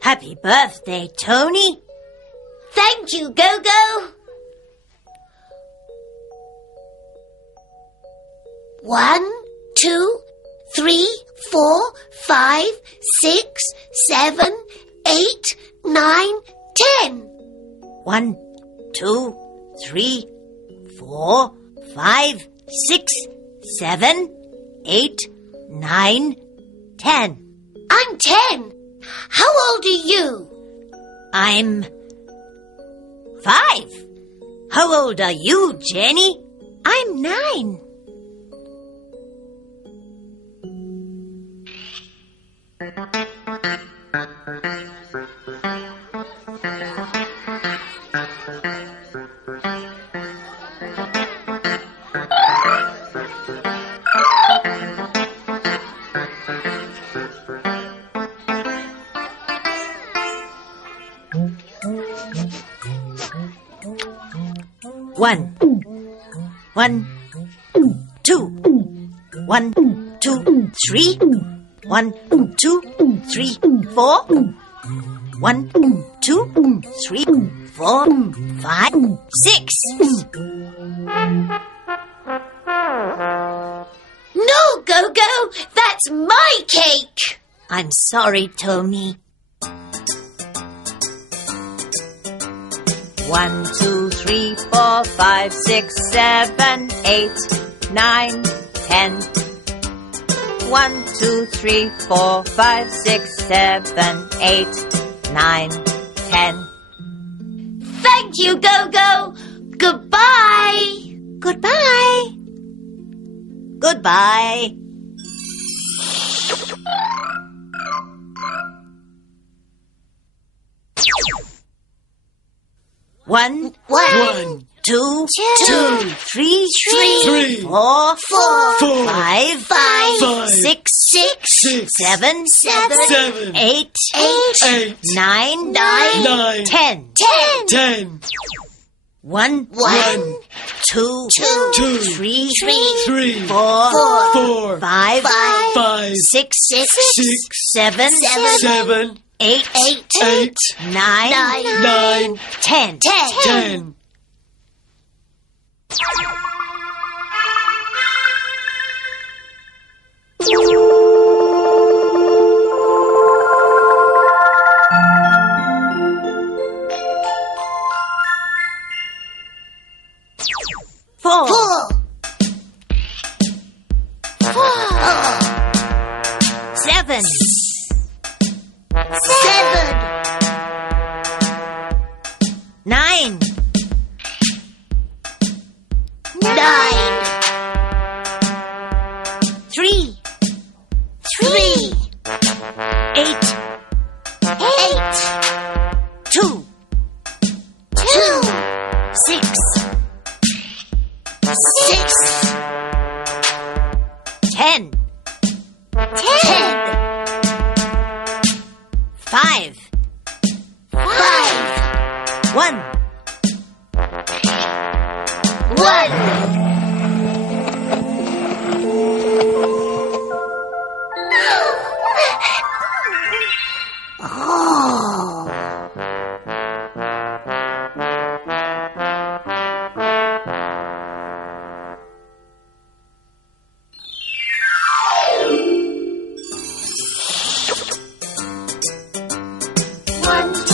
Happy birthday, Tony. Thank you, Go-Go. 1, 2, 3, 4, 5, 6, 7, 8, 9, 10. 1, 2, 3, 4, 5, 6, 7, 8, 9, 10. I'm 10. How old are you? I'm 5. How old are you, Jenny? I'm 9. One, 2, 1, 2, 3, 1, 2, 3, 4, 1, 2, 3, 4, 5, 6. No, Go-Go, that's my cake. I'm sorry, Tony. 1, 2, 3, 4, 5, 6, 7, 8, 9, 10. 1, 2, 3, 4, 5, 6, 7, 8, 9, 10. Thank you, Go-Go. Goodbye. Goodbye. Goodbye. One, 2, 3, 4, 5, 6, 7, 8, 9, 10. 1, 2, 3, 4, 5, 6, 7, 8, 9, 10. 10. Four. 7. 9. 3. 8. 2. 6. 10. 5. 1. One,